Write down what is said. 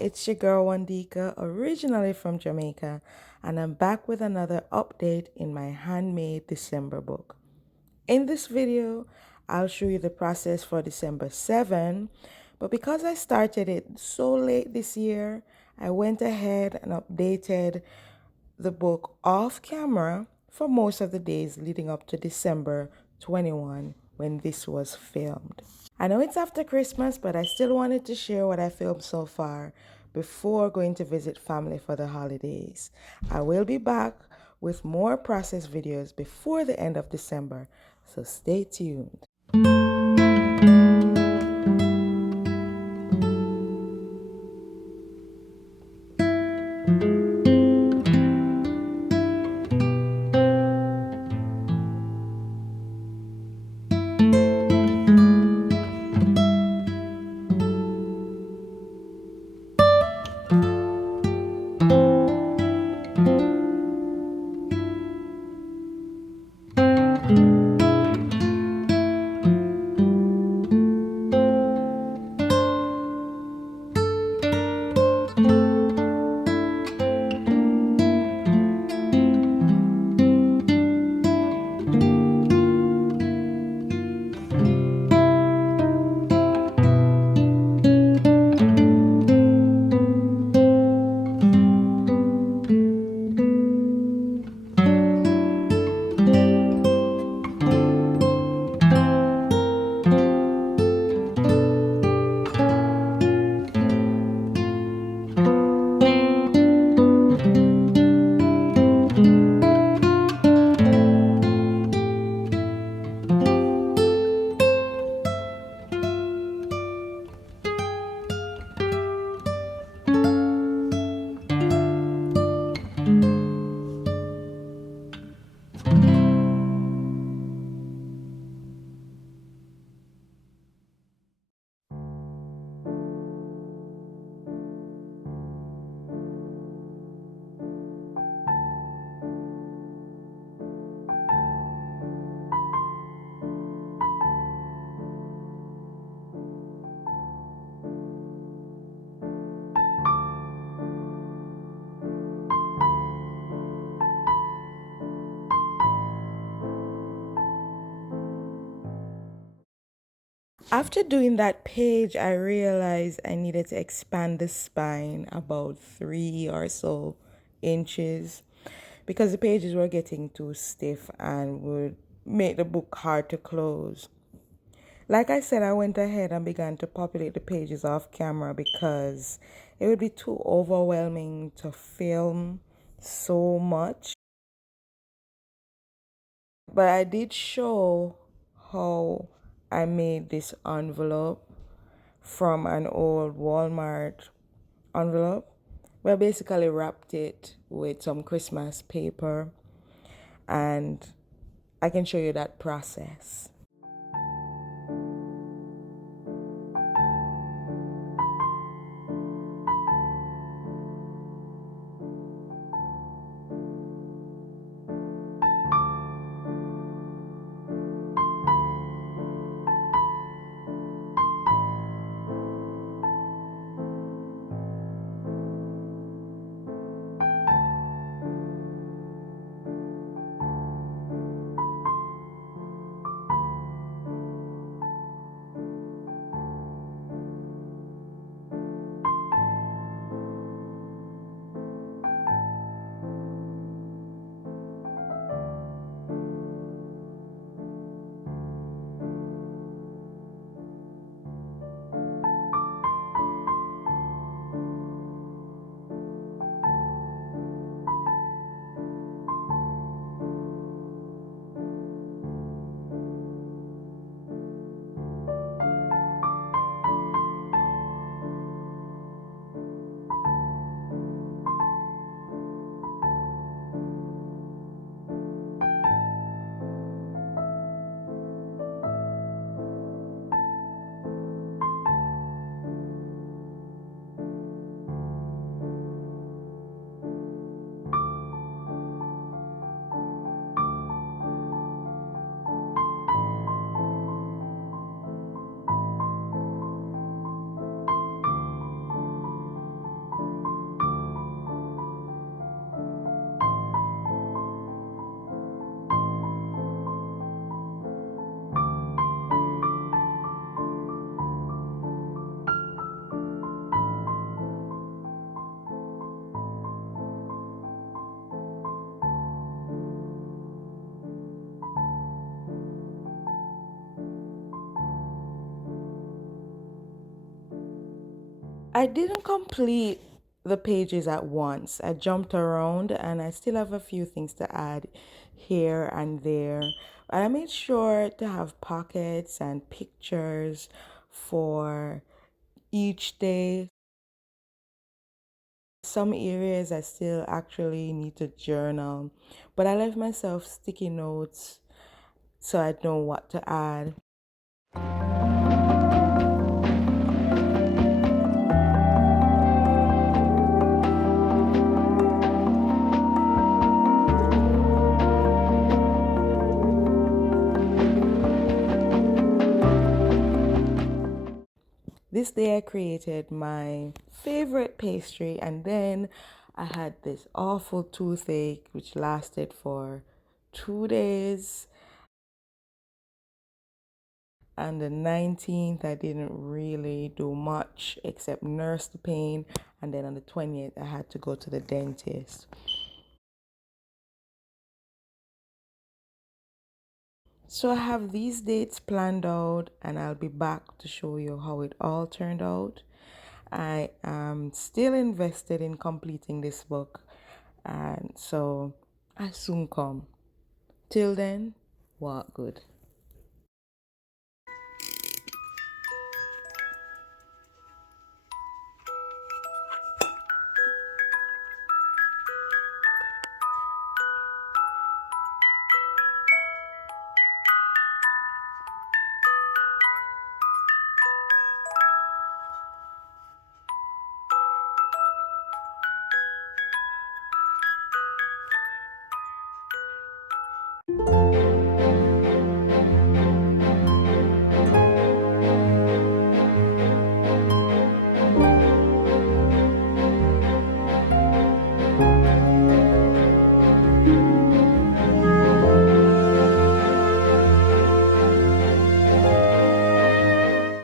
It's your girl Wandika, originally from Jamaica, and I'm back with another update in my handmade December book. In this video, I'll show you the process for December 7, but because I started it so late this year, I went ahead and updated the book off camera for most of the days leading up to December 21 when this was filmed. I know it's after Christmas, but I still wanted to share what I filmed so far before going to visit family for the holidays. I will be back with more process videos before the end of December, so stay tuned. After doing that page, I realized I needed to expand the spine about 3 or so inches because the pages were getting too stiff and would make the book hard to close. Like I said, I went ahead and began to populate the pages off camera because it would be too overwhelming to film so much. But I did show how I made this envelope from an old Walmart envelope. Well, basically wrapped it with some Christmas paper, and I can show you that process. I didn't complete the pages at once. I jumped around and I still have a few things to add here and there. But I made sure to have pockets and pictures for each day. Some areas I still actually need to journal, but I left myself sticky notes so I'd know what to add. This day I created my favorite pastry, and then I had this awful toothache which lasted for 2 days. And the 19th I didn't really do much except nurse the pain, and then on the 20th I had to go to the dentist. So I have these dates planned out and I'll be back to show you how it all turned out. I am still invested in completing this book, and so I soon come. Till then, walk good.